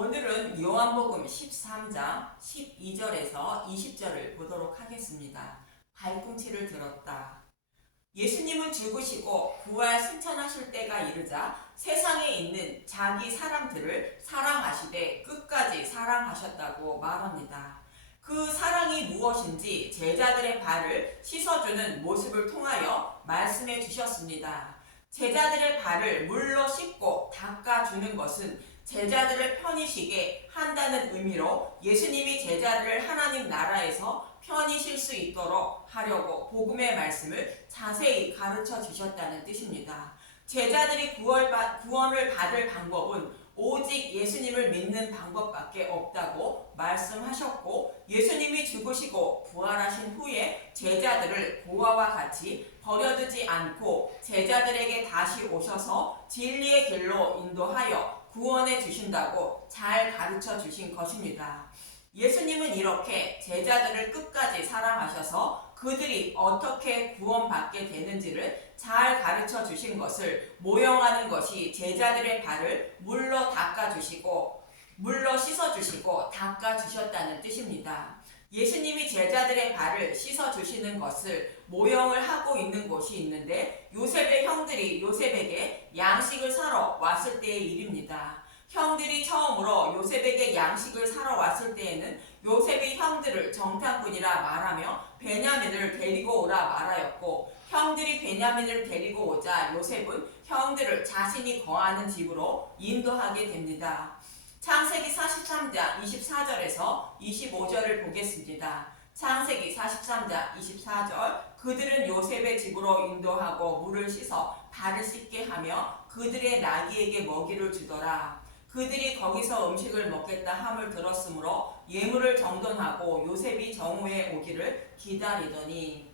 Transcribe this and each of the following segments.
오늘은 요한복음 13장 12절에서 20절을 보도록 하겠습니다. 발꿈치를 들었다. 예수님은 죽으시고 부활 승천하실 때가 이르자 세상에 있는 자기 사람들을 사랑하시되 끝까지 사랑하셨다고 말합니다. 그 사랑이 무엇인지 제자들의 발을 씻어주는 모습을 통하여 말씀해 주셨습니다. 제자들의 발을 물로 씻고 닦아주는 것은 제자들을 편히 쉬게 한다는 의미로 예수님이 제자들을 하나님 나라에서 편히 쉴 수 있도록 하려고 복음의 말씀을 자세히 가르쳐 주셨다는 뜻입니다. 제자들이 구원을 받을 방법은 오직 예수님을 믿는 방법밖에 없다고 말씀하셨고, 예수님이 죽으시고 부활하신 후에 제자들을 고아와 같이 버려두지 않고 제자들에게 다시 오셔서 진리의 길로 인도하여 구원해 주신다고 잘 가르쳐 주신 것입니다. 예수님은 이렇게 제자들을 끝까지 사랑하셔서 그들이 어떻게 구원받게 되는지를 잘 가르쳐 주신 것을 모형하는 것이 제자들의 발을 물로 닦아주시고 물로 씻어주시고 닦아주셨다는 뜻입니다. 예수님이 제자들의 발을 씻어주시는 것을 모형을 하고 있는 곳이 있는데, 요셉의 형들이 요셉에게 양식을 사러 왔을 때의 일입니다. 형들이 처음으로 요셉에게 양식을 사러 왔을 때에는 요셉이 형들을 정탐꾼이라 말하며 베냐민을 데리고 오라 말하였고, 형들이 베냐민을 데리고 오자 요셉은 형들을 자신이 거하는 집으로 인도하게 됩니다. 창세기 43장 24절에서 25절을 보겠습니다. 창세기 43장 24절, 그들은 요셉의 집으로 인도하고 물을 씻어 발을 씻게 하며 그들의 나귀에게 먹이를 주더라. 그들이 거기서 음식을 먹겠다 함을 들었으므로 예물을 정돈하고 요셉이 정오에 오기를 기다리더니,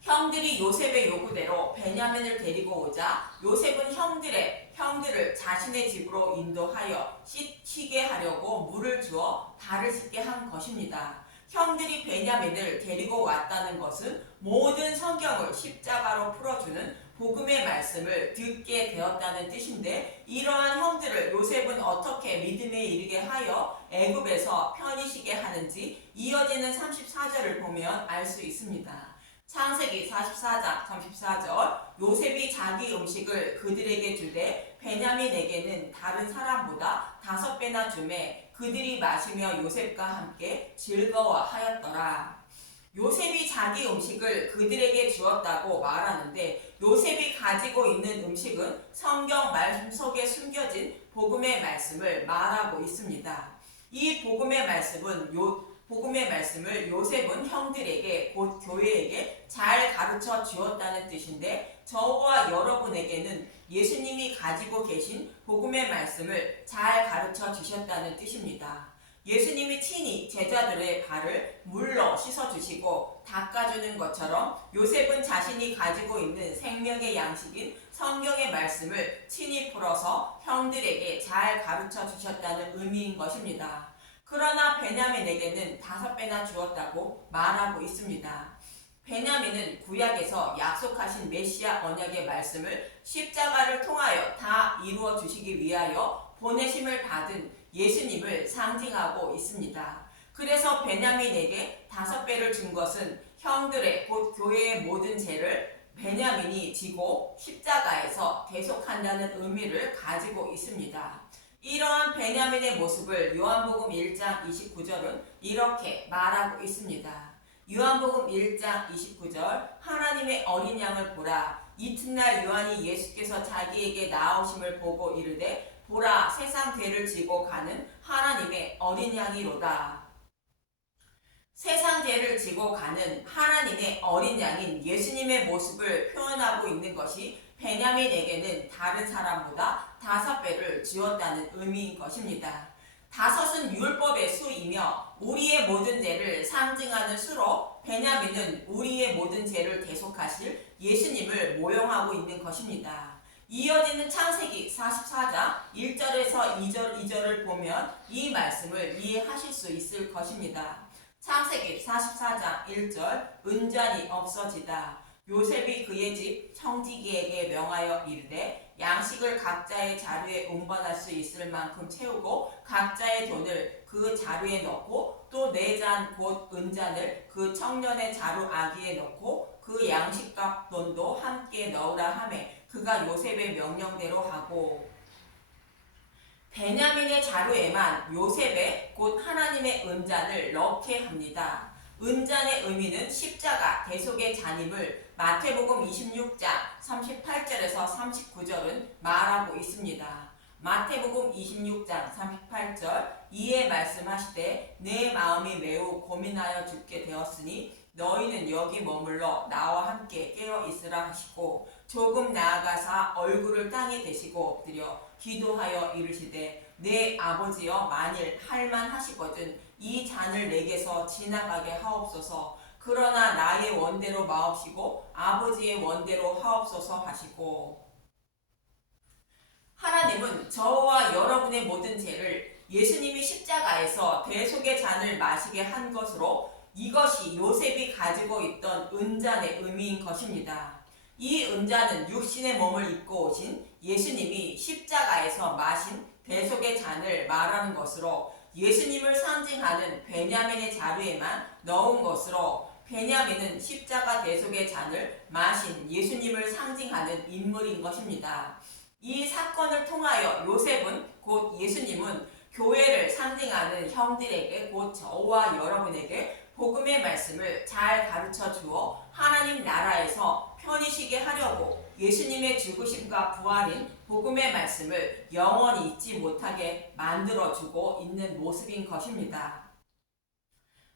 형들이 요셉의 요구대로 베냐민을 데리고 오자 요셉은 형들을 자신의 집으로 인도하여 쉬게 하려고 물을 주어 발을 씻게 한 것입니다. 형들이 베냐민을 데리고 왔다는 것은 모든 성경을 십자가로 풀어주는 복음의 말씀을 듣게 되었다는 뜻인데, 이러한 형들을 요셉은 어떻게 믿음에 이르게 하여 애굽에서 편히 쉬게 하는지 이어지는 34절을 보면 알 수 있습니다. 창세기 44장 34절, 요셉이 자기 음식을 그들에게 주되 베냐민에게는 다른 사람보다 5배나 주매 그들이 마시며 요셉과 함께 즐거워하였더라. 요셉이 자기 음식을 그들에게 주었다고 말하는데, 요셉이 가지고 있는 음식은 성경 말씀 속에 숨겨진 복음의 말씀을 말하고 있습니다. 이 복음의 말씀을 요셉은 형들에게, 곧 교회에게 잘 가르쳐 주었다는 뜻인데, 저와 여러분에게는 예수님이 가지고 계신 복음의 말씀을 잘 가르쳐 주셨다는 뜻입니다. 예수님이 친히 제자들의 발을 물로 씻어주시고 닦아주는 것처럼 요셉은 자신이 가지고 있는 생명의 양식인 성경의 말씀을 친히 풀어서 형들에게 잘 가르쳐 주셨다는 의미인 것입니다. 그러나 베냐민에게는 5배나 주었다고 말하고 있습니다. 베냐민은 구약에서 약속하신 메시아 언약의 말씀을 십자가를 통하여 다 이루어 주시기 위하여 보내심을 받은 예수님을 상징하고 있습니다. 그래서 베냐민에게 5배를 준 것은 형들의, 곧 교회의 모든 죄를 베냐민이 지고 십자가에서 대속한다는 의미를 가지고 있습니다. 이러한 베냐민의 모습을 요한복음 1장 29절은 이렇게 말하고 있습니다. 요한복음 1장 29절, 하나님의 어린 양을 보라. 이튿날 요한이 예수께서 자기에게 나오심을 보고 이르되 보라, 세상 죄를 지고 가는 하나님의 어린 양이로다. 세상 죄를 지고 가는 하나님의 어린 양인 예수님의 모습을 표현하고 있는 것이 베냐민에게는 다른 사람보다 5배를 주었다는 의미인 것입니다. 5은 율법의 수이며 우리의 모든 죄를 상징하는 수로, 베냐민은 우리의 모든 죄를 대속하실 예수님을 모형하고 있는 것입니다. 이어지는 창세기 44장 1절에서 2절을 보면 이 말씀을 이해하실 수 있을 것입니다. 창세기 44장 1절, 은잔이 없어지다. 요셉이 그의 집 청지기에게 명하여 이르되 양식을 각자의 자루에 운반할 수 있을 만큼 채우고 각자의 돈을 그 자루에 넣고 또 4잔 곧 은잔을 그 청년의 자루 아기에 넣고 그 양식값 돈도 함께 넣으라 하매 그가 요셉의 명령대로 하고 베냐민의 자루에만 요셉의 곧 하나님의 은잔을 넣게 합니다. 은잔의 의미는 십자가 대속의 잔임을 마태복음 26장 38절에서 39절은 말하고 있습니다. 마태복음 26장 38절 이에 말씀하시되 내 마음이 매우 고민하여 죽게 되었으니 너희는 여기 머물러 나와 함께 깨어 있으라 하시고 조금 나아가사 얼굴을 땅에 대시고 엎드려 기도하여 이르시되 내 아버지여 만일 할만하시거든 이 잔을 내게서 지나가게 하옵소서. 그러나 나의 원대로 마옵시고 아버지의 원대로 하옵소서 하시고 하나님은 저와 여러분의 모든 죄를 예수님이 십자가에서 대속의 잔을 마시게 한 것으로 이것이 요셉이 가지고 있던 은잔의 의미인 것입니다. 이 은잔은 육신의 몸을 입고 오신 예수님이 십자가에서 마신 대속의 잔을 말하는 것으로 예수님을 상징하는 베냐민의 자루에만 넣은 것으로 베냐민은 십자가 대속의 잔을 마신 예수님을 상징하는 인물인 것입니다. 이 사건을 통하여 요셉은 곧 예수님은 교회를 상징하는 형들에게 곧 저와 여러분에게 복음의 말씀을 잘 가르쳐 주어 하나님 나라에서 편히 쉬게 하려고 예수님의 죽으심과 부활인 복음의 말씀을 영원히 잊지 못하게 만들어주고 있는 모습인 것입니다.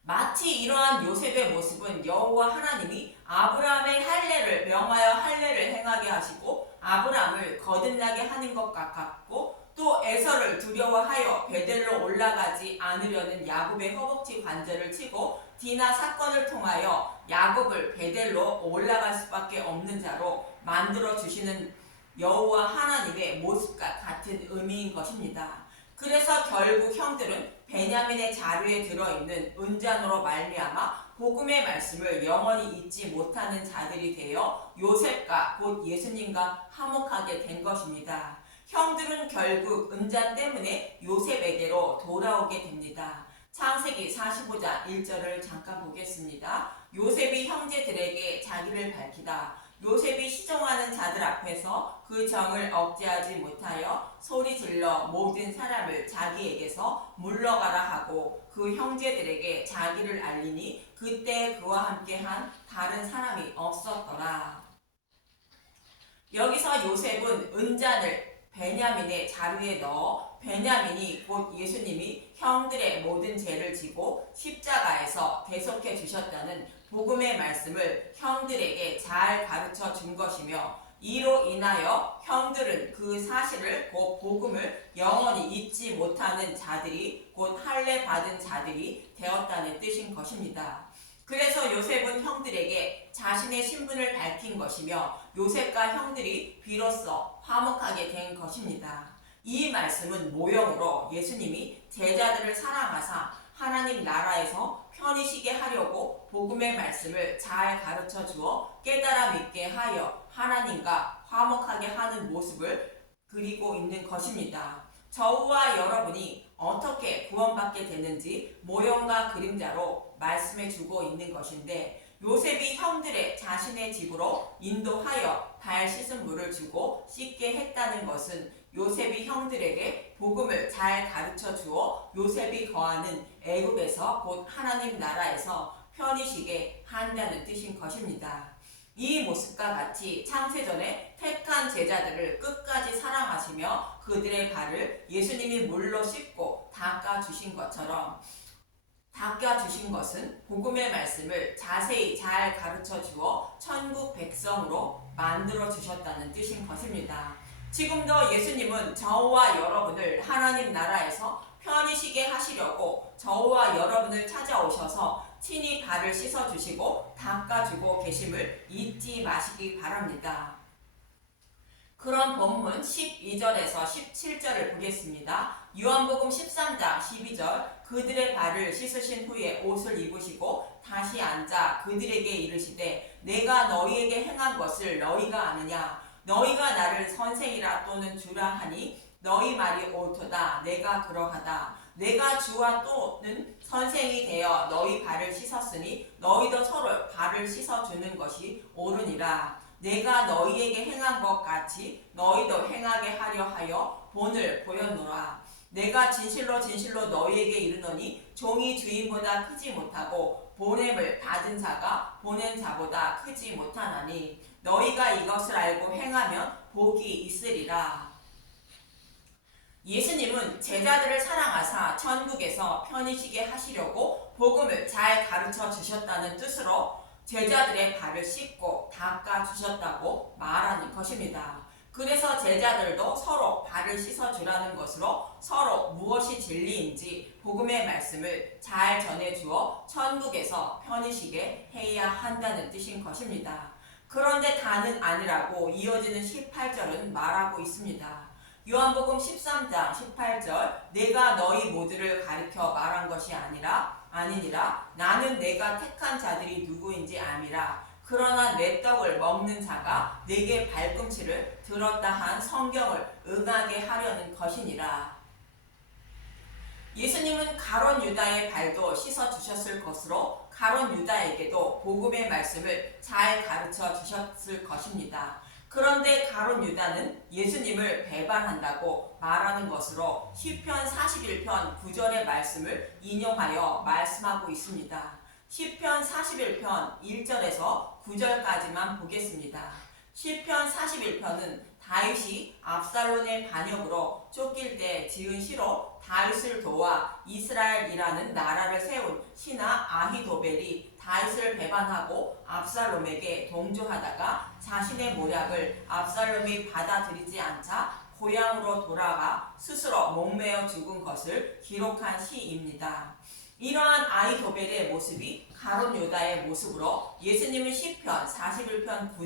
마치 이러한 요셉의 모습은 여호와 하나님이 아브라함의 할례를 명하여 할례를 행하게 하시고 아브라함을 거듭나게 하는 것 같았고 또 에서를 두려워하여 베델로 올라가지 않으려는 야곱의 허벅지 관절을 치고 디나 사건을 통하여 야곱을 베델로 올라갈 수밖에 없는 자로 만들어 주시는 여호와 하나님의 모습과 같은 의미인 것입니다. 그래서 결국 형들은 베냐민의 자루에 들어있는 은잔으로 말미암아 복음의 말씀을 영원히 잊지 못하는 자들이 되어 요셉과 곧 예수님과 화목하게 된 것입니다. 형들은 결국 은잔 때문에 요셉에게로 돌아오게 됩니다. 창세기 45장 1절을 잠깐 보겠습니다. 요셉이 형제들에게 자기를 밝히다. 요셉이 시종하는 자들 앞에서 그 정을 억제하지 못하여 소리질러 모든 사람을 자기에게서 물러가라 하고 그 형제들에게 자기를 알리니 그때 그와 함께한 다른 사람이 없었더라. 여기서 요셉은 은잔을 베냐민의 자루에 넣어 베냐민이 곧 예수님이 형들의 모든 죄를 지고 십자가에서 대속해 주셨다는 복음의 말씀을 형들에게 잘 가르쳐 준 것이며 이로 인하여 형들은 그 사실을 곧 복음을 영원히 잊지 못하는 자들이 곧 할례 받은 자들이 되었다는 뜻인 것입니다. 그래서 요셉은 형들에게 자신의 신분을 밝힌 것이며 요셉과 형들이 비로소 화목하게 된 것입니다. 이 말씀은 모형으로 예수님이 제자들을 사랑하사 하나님 나라에서 편히 쉬게 하려고 복음의 말씀을 잘 가르쳐 주어 깨달아 믿게 하여 하나님과 화목하게 하는 모습을 그리고 있는 것입니다. 저와 여러분이 어떻게 구원받게 되는지 모형과 그림자로 말씀해 주고 있는 것인데 요셉이 형들의 자신의 집으로 인도하여 발 씻은 물을 주고 씻게 했다는 것은 요셉이 형들에게 복음을 잘 가르쳐 주어 요셉이 거하는 애굽에서 곧 하나님 나라에서 편히 쉬게 한다는 뜻인 것입니다. 이 모습과 같이 창세전에 택한 제자들을 끝까지 사랑하시며 그들의 발을 예수님이 물로 씻고 닦아주신 것처럼 닦아주신 것은 복음의 말씀을 자세히 잘 가르쳐 주어 천국 백성으로 만들어 주셨다는 뜻인 것입니다. 지금도 예수님은 저와 여러분을 하나님 나라에서 편히 쉬게 하시려고 저와 여러분을 찾아오셔서 친히 발을 씻어주시고 닦아주고 계심을 잊지 마시기 바랍니다. 그런 본문 12절에서 17절을 보겠습니다. 요한복음 13장 12절 그들의 발을 씻으신 후에 옷을 입으시고 다시 앉아 그들에게 이르시되 내가 너희에게 행한 것을 너희가 아느냐 너희가 나를 선생이라 또는 주라 하니 너희 말이 옳도다 내가 그러하다 내가 주와 또는 선생이 되어 너희 발을 씻었으니 너희도 서로 발을 씻어주는 것이 옳으니라 내가 너희에게 행한 것 같이 너희도 행하게 하려 하여 본을 보였노라. 내가 진실로 진실로 너희에게 이르노니 종이 주인보다 크지 못하고 보냄을 받은 자가 보낸 자보다 크지 못하나니 너희가 이것을 알고 행하면 복이 있으리라. 예수님은 제자들을 사랑하사 천국에서 편히 쉬게 하시려고 복음을 잘 가르쳐 주셨다는 뜻으로 제자들의 발을 씻고 닦아 주셨다고 말하는 것입니다. 그래서 제자들도 서로 발을 씻어 주라는 것으로 서로 무엇이 진리인지 복음의 말씀을 잘 전해 주어 천국에서 편히 쉬게 해야 한다는 뜻인 것입니다. 그런데 다는 아니라고 이어지는 18절은 말하고 있습니다. 요한복음 13장 18절 내가 너희 모두를 가리켜 말한 것이 아니니라 나는 내가 택한 자들이 누구인지 암이라 그러나 내 떡을 먹는 자가 내게 발꿈치를 들었다 한 성경을 응하게 하려는 것이니라. 예수님은 가룟 유다의 발도 씻어 주셨을 것으로 가룟 유다에게도 복음의 말씀을 잘 가르쳐 주셨을 것입니다. 그런데 가룟 유다는 예수님을 배반한다고 말하는 것으로 시편 41편 9절의 말씀을 인용하여 말씀하고 있습니다. 시편 41편 1절에서 9절까지만 보겠습니다. 시편 41편은 다윗이 압살롬의 반역으로 쫓길 때 지은 시로 다윗을 도와 이스라엘이라는 나라를 세운 신하 아히도벨이 다윗을 배반하고 압살롬에게 동조하다가 자신의 모략을 압살롬이 받아들이지 않자 고향으로 돌아가 스스로 목매어 죽은 것을 기록한 시입니다. 이러한 아히도벨의 모습이 가룟 유다의 모습으로 예수님은 시편 41편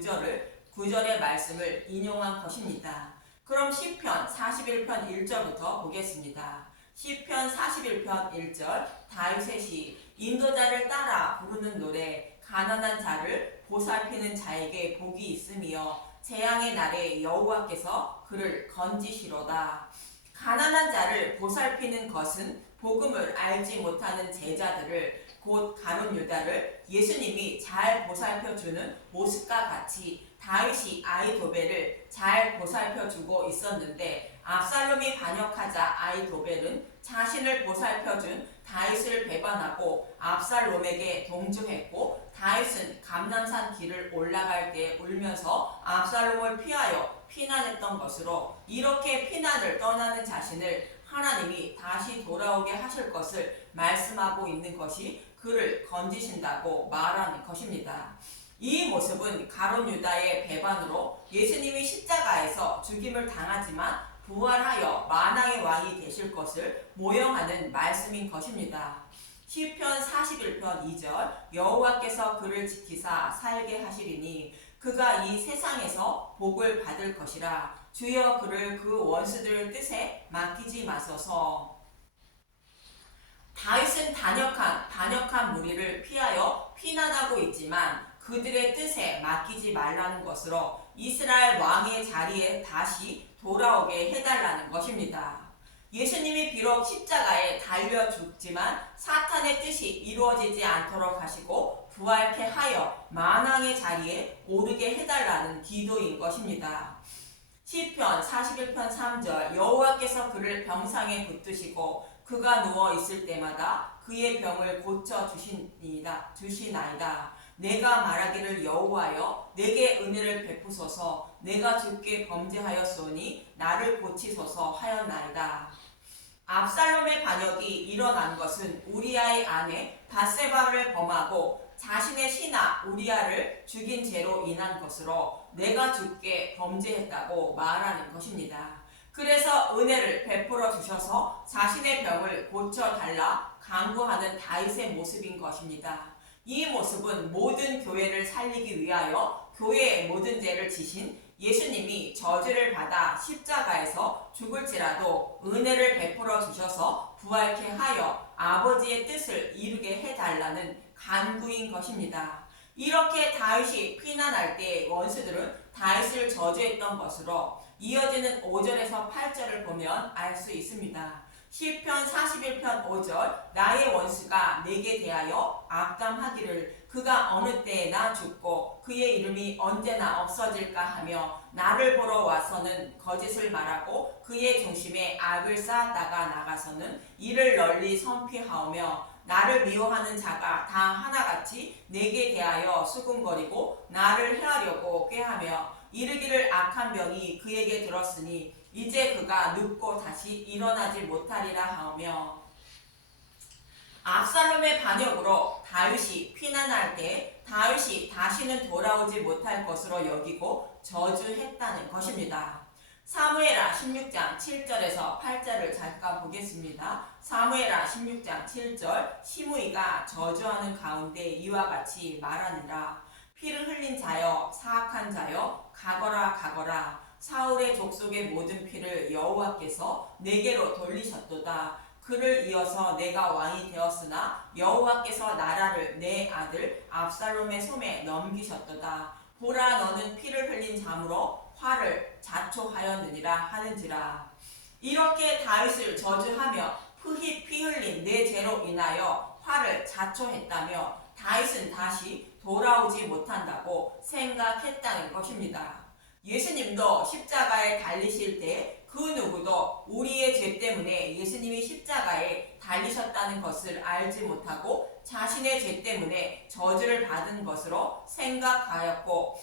9절의 말씀을 인용한 것입니다. 그럼 시편 41편 1절부터 보겠습니다. 시편 41편 1절 다윗의 시 인도자를 따라 부르는 노래 가난한 자를 보살피는 자에게 복이 있으며 재앙의 날에 여호와께서 그를 건지시로다. 가난한 자를 보살피는 것은 복음을 알지 못하는 제자들을 곧 가룟 유다를 예수님이 잘 보살펴주는 모습과 같이 다윗이 아히도벨을 잘 보살펴주고 있었는데 압살롬이 반역하자 아히도벨은 자신을 보살펴준 다윗을 배반하고 압살롬에게 동조했고 다윗은 감람산 길을 올라갈 때 울면서 압살롬을 피하여 피난했던 것으로 이렇게 피난을 떠나는 자신을 하나님이 다시 돌아오게 하실 것을 말씀하고 있는 것이 그를 건지신다고 말하는 것입니다. 이 모습은 가룟 유다의 배반으로 예수님이 십자가에서 죽임을 당하지만 부활하여 만왕의 왕이 되실 것을 모형하는 말씀인 것입니다. 시편 41편 2절 여호와께서 그를 지키사 살게 하시리니 그가 이 세상에서 복을 받을 것이라 주여 그를 그 원수들의 뜻에 맡기지 마소서. 다윗은 반역한 무리를 피하여 피난하고 있지만 그들의 뜻에 맡기지 말라는 것으로 이스라엘 왕의 자리에 다시 돌아오게 해달라는 것입니다. 예수님이 비록 십자가에 달려 죽지만 사탄의 뜻이 이루어지지 않도록 하시고 부활케 하여 만왕의 자리에 오르게 해달라는 기도인 것입니다. 시편 41편 3절 여호와께서 그를 병상에 붙드시고 그가 누워 있을 때마다 그의 병을 고쳐 주시나이다. 내가 말하기를 여호와여 내게 은혜를 베푸소서 내가 주께 범죄하였으니 나를 고치소서 하였나이다. 압살롬의 반역이 일어난 것은 우리아의 아내 밧세바를 범하고 자신의 신하 우리아를 죽인 죄로 인한 것으로 내가 주께 범죄했다고 말하는 것입니다. 그래서 은혜를 베풀어 주셔서 자신의 병을 고쳐달라 간구하는 다윗의 모습인 것입니다. 이 모습은 모든 교회를 살리기 위하여 교회의 모든 죄를 지신 예수님이 저주를 받아 십자가에서 죽을지라도 은혜를 베풀어 주셔서 부활케 하여 아버지의 뜻을 이루게 해달라는 간구인 것입니다. 이렇게 다윗이 피난할 때 원수들은 다윗을 저주했던 것으로 이어지는 5절에서 8절을 보면 알 수 있습니다. 시편 41편 5절 나의 원수가 내게 대하여 악담하기를 그가 어느 때에나 죽고 그의 이름이 언제나 없어질까 하며 나를 보러 와서는 거짓을 말하고 그의 중심에 악을 쌓았다가 나가서는 이를 널리 선피하오며 나를 미워하는 자가 다 하나같이 내게 대하여 수군거리고 나를 해하려고 꾀하며 이르기를 악한 병이 그에게 들었으니 이제 그가 눕고 다시 일어나지 못하리라 하며 압살롬의 반역으로 다윗이 피난할 때 다윗이 다시는 돌아오지 못할 것으로 여기고 저주했다는 것입니다. 사무엘하 16장 7절에서 8절을 잠깐 보겠습니다. 사무엘하 16장 7절 시므이가 저주하는 가운데 이와 같이 말하니라. 피를 흘린 자여 사악한 자여 가거라 가거라. 사울의 족속의 모든 피를 여호와께서 내게로 돌리셨도다. 그를 이어서 내가 왕이 되었으나 여호와께서 나라를 내 아들 압살롬의 손에 넘기셨도다. 보라 너는 피를 흘린 자므로 화를 자초하였느니라 하는지라. 이렇게 다윗을 저주하며 피 흘린 내 죄로 인하여 화를 자초했다며 다윗은 다시 돌아오지 못한다고 생각했다는 것입니다. 예수님도 십자가에 달리실 때 그 누구도 우리의 죄 때문에 예수님이 십자가에 달리셨다는 것을 알지 못하고 자신의 죄 때문에 저주를 받은 것으로 생각하고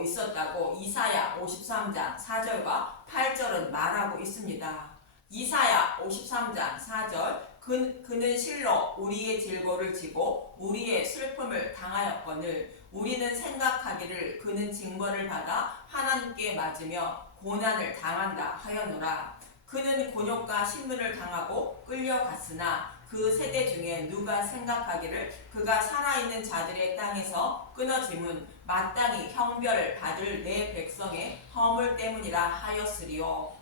있었다고 이사야 53장 4절과 8절은 말하고 있습니다. 이사야 53장 4절 그는 실로 우리의 질고를 지고 우리의 슬픔을 당하였거늘 우리는 생각하기를 그는 징벌을 받아 하나님께 맞으며 고난을 당한다 하였노라. 그는 곤욕과 신문을 당하고 끌려갔으나 그 세대 중에 누가 생각하기를 그가 살아있는 자들의 땅에서 끊어짐은 마땅히 형벌을 받을 내 백성의 허물 때문이라 하였으리요.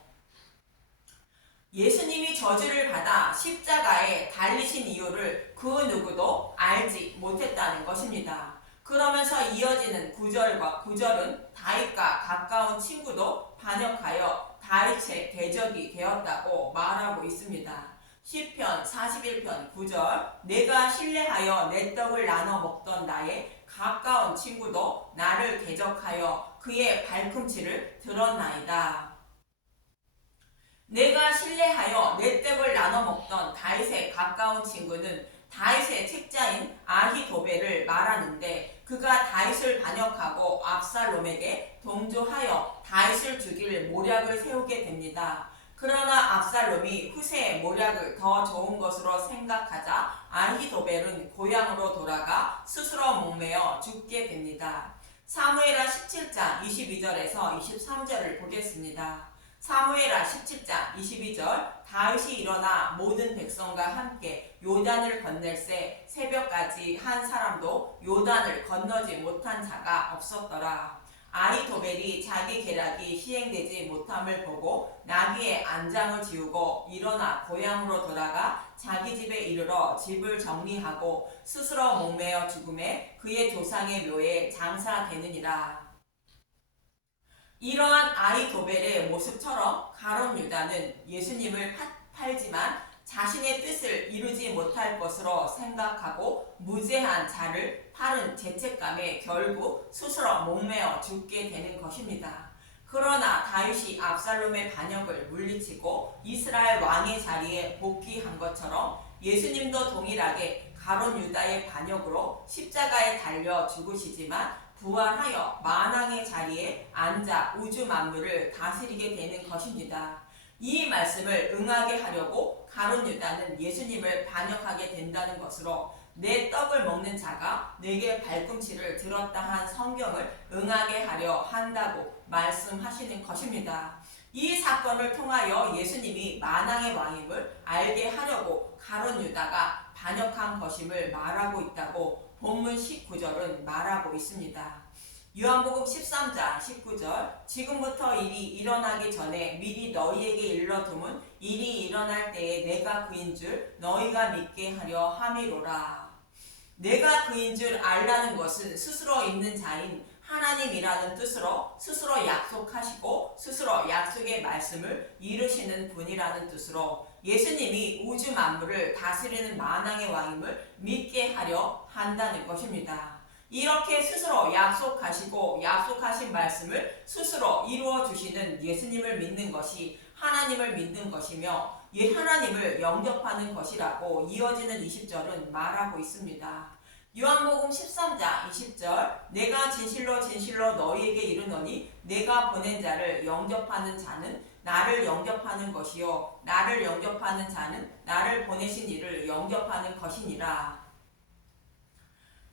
예수님이 저주를 받아 십자가에 달리신 이유를 그 누구도 알지 못했다는 것입니다. 그러면서 이어지는 9절은 다윗과 가까운 친구도 반역하여 다윗의 대적이 되었다고 말하고 있습니다. 시편 41편 9절 내가 신뢰하여 내 떡을 나눠 먹던 나의 가까운 친구도 나를 대적하여 그의 발꿈치를 들었나이다. 내가 신뢰하여 내 떡을 나눠 먹던 다윗의 가까운 친구는 다윗의 책자인 아히도벨을 말하는데 그가 다윗을 반역하고 압살롬에게 동조하여 다윗을 죽일 모략을 세우게 됩니다. 그러나 압살롬이 후세의 모략을 더 좋은 것으로 생각하자 아히도벨은 고향으로 돌아가 스스로 목매어 죽게 됩니다. 사무엘하 17장 22절에서 23절을 보겠습니다. 사무엘하 17장 22절 다윗이 일어나 모든 백성과 함께 요단을 건넬세 새벽까지 한 사람도 요단을 건너지 못한 자가 없었더라. 아히도벨이 자기 계략이 시행되지 못함을 보고 나귀의 안장을 지우고 일어나 고향으로 돌아가 자기 집에 이르러 집을 정리하고 스스로 목매어 죽음에 그의 조상의 묘에 장사되느니라. 이러한 아히도벨의 모습처럼 가룟 유다는 예수님을 팔지만 자신의 뜻을 이루지 못할 것으로 생각하고 무죄한 자를 팔은 죄책감에 결국 스스로 목매어 죽게 되는 것입니다. 그러나 다윗이 압살롬의 반역을 물리치고 이스라엘 왕의 자리에 복귀한 것처럼 예수님도 동일하게 가룟 유다의 반역으로 십자가에 달려 죽으시지만 부활하여 만왕의 자리에 앉아 우주 만물을 다스리게 되는 것입니다. 이 말씀을 응하게 하려고 가룟 유다는 예수님을 반역하게 된다는 것으로 내 떡을 먹는 자가 내게 발꿈치를 들었다 한 성경을 응하게 하려 한다고 말씀하시는 것입니다. 이 사건을 통하여 예수님이 만왕의 왕임을 알게 하려고 가룟 유다가 반역한 것임을 말하고 있다고 본문 19절은 말하고 있습니다. 요한복음 13장 19절 지금부터 일이 일어나기 전에 미리 너희에게 일러두면 일이 일어날 때에 내가 그인 줄 너희가 믿게 하려 함이로라. 내가 그인 줄 알라는 것은 스스로 있는 자인 하나님이라는 뜻으로 스스로 약속하시고 스스로 약속의 말씀을 이루시는 분이라는 뜻으로 예수님이 우주 만물을 다스리는 만왕의 왕임을 믿게 하려 한다는 것입니다. 이렇게 스스로 약속하시고 약속하신 말씀을 스스로 이루어 주시는 예수님을 믿는 것이 하나님을 믿는 것이며 하나님을 영접하는 것이라고 이어지는 20절은 말하고 있습니다. 요한복음 13장 20절 내가 진실로 진실로 너희에게 이르노니 내가 보낸 자를 영접하는 자는 나를 영접하는 것이요 나를 영접하는 자는 나를 보내신 이를 영접하는 것이니라.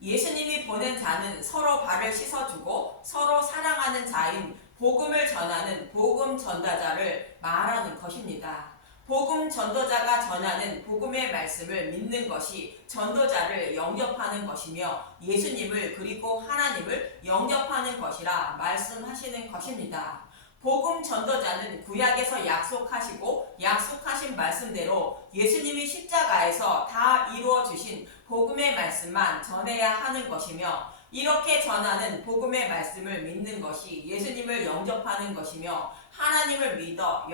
예수님이 보낸 자는 서로 발을 씻어주고 서로 사랑하는 자인 복음을 전하는 복음 전도자를 말하는 것입니다. 복음 전도자가 전하는 복음의 말씀을 믿는 것이 전도자를 영접하는 것이며 예수님을 그리고 하나님을 영접하는 것이라 말씀하시는 것입니다. 복음 전도자는 구약에서 약속하시고 약속하신 말씀대로 예수님이 십자가에서 다 이루어 주신 복음의 말씀만 전해야 하는 것이며 이렇게 전하는 복음의 말씀을 믿는 것이 예수님을 영접하는 것이며 하나님을 믿어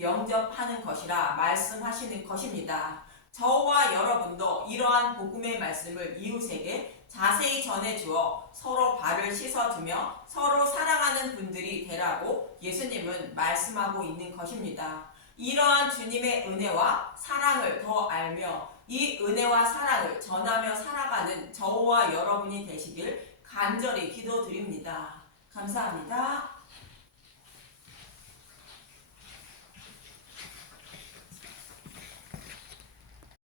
영접하는 것이라 말씀하시는 것입니다. 저와 여러분도 이러한 복음의 말씀을 이웃에게 자세히 전해주어 서로 발을 씻어주며 서로 사랑하는 분들이 되라고 예수님은 말씀하고 있는 것입니다. 이러한 주님의 은혜와 사랑을 더 알며 이 은혜와 사랑을 전하며 살아가는 저와 여러분이 되시길 간절히 기도드립니다. 감사합니다.